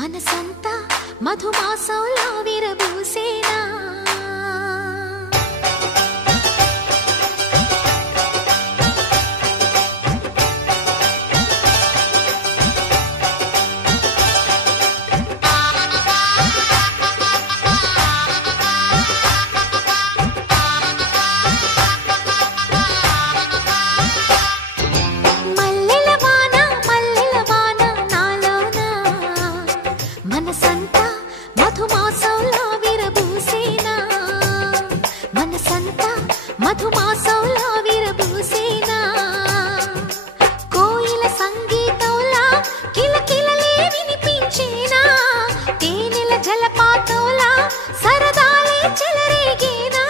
మనసంతా మధుమాసంలా విరబూసేనా మధుమాసంలా విరబూసేనా కోయిల సంగీతంలా కిలకిలలే వినిపించేనా తేనెల జలపాతంలా సరదాలే చెలరేగేనా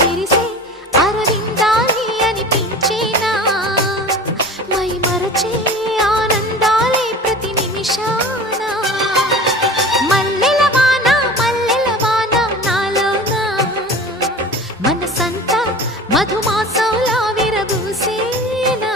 విరిసే అరవిందాలే అనిపించేనా మై మరచే ఆనందాలే ప్రతి నిమిషాన మల్లెల వాన నాలోనా మనసంతా మధుమాసంలా విరబూసేనా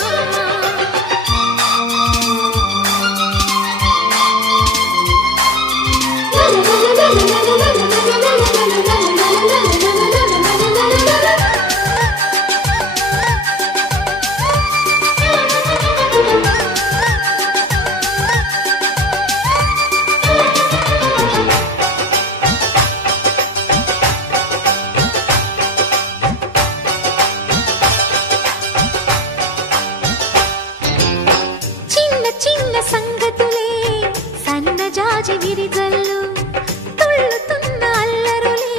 చిన్న సంగతులే సన్నజాజి విరిజల్లు తుళ్ళుతున్న అల్లరులే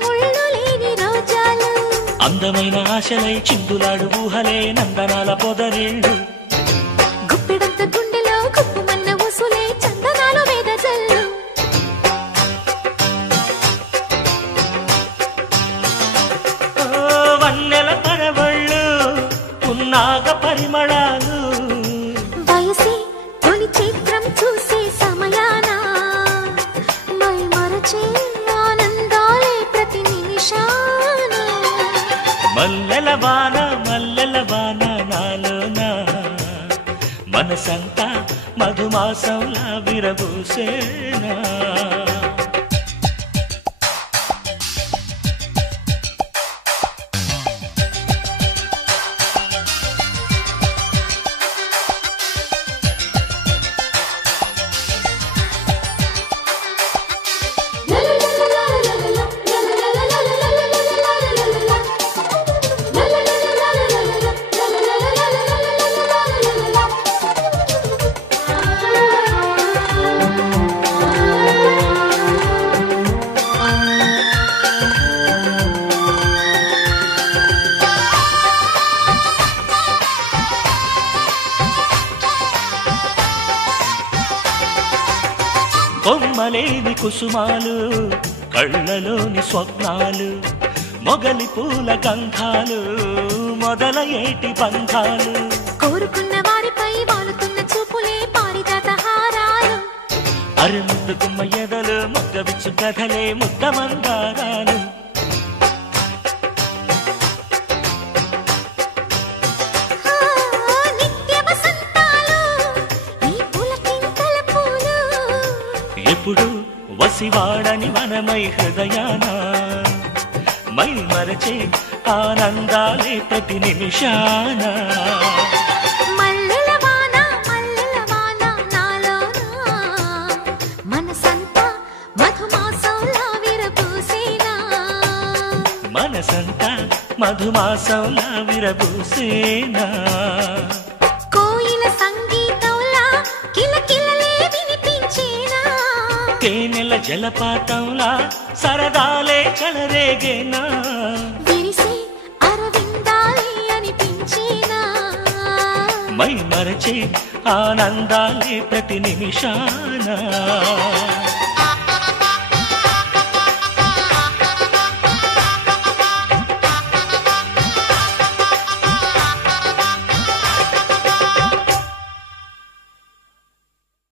ముళ్ళు లేని రోజాలు అందమైన ఆశలై చిందులాడు ఊహలే నందనాల పొదరిళ్ళు గుప్పెడంత గుండెలో గుప్పుమన్న ఉసులే చందనాలు వేదజల్లు వన్నెల పరవళ్ళు ఉన్నాగ పరిమళాలు వయసే తొలి చిత్రం చూసే సమయాన మై మరచే ఆనందాలే ప్రతి నిమిషాన మల్లెల వాన నాలోనా మనసంతా మధుమాసంలా విరబూసేనా కొమ్మలేని కుసుమాలు కళ్ళలోని స్వప్నాలు మొగలి పూల గంధాలు మొదలయేటి బంధాలు కోరుకున్న వారిపై వాలుతున్న చూపులే పారిజాత హారాలు అరుముద్దుకుమ్మ ఎదలు మొగ్గవిచ్చు కథలే ముద్ద మందారాలు ఎప్పుడు వసివాడని మనమై హృదయాన మై మరచే ఆనందాలే ప్రతి నిమిషాన మల్లెల వాన నాలోనా మనసంతా మధుమాసంలా విరబూసేనా మనసంతా మధుమాసంలా విరబూసేనా కోయిల సంగీతంలా కిలకిలలే వినిపించేనా తేనెల జలపాతంలా సరదాలే చెలరేగేనా విరిసే అరవిందాలే అనిపించేనా మై మరచే ఆనందాలే ప్రతి నిమిషాన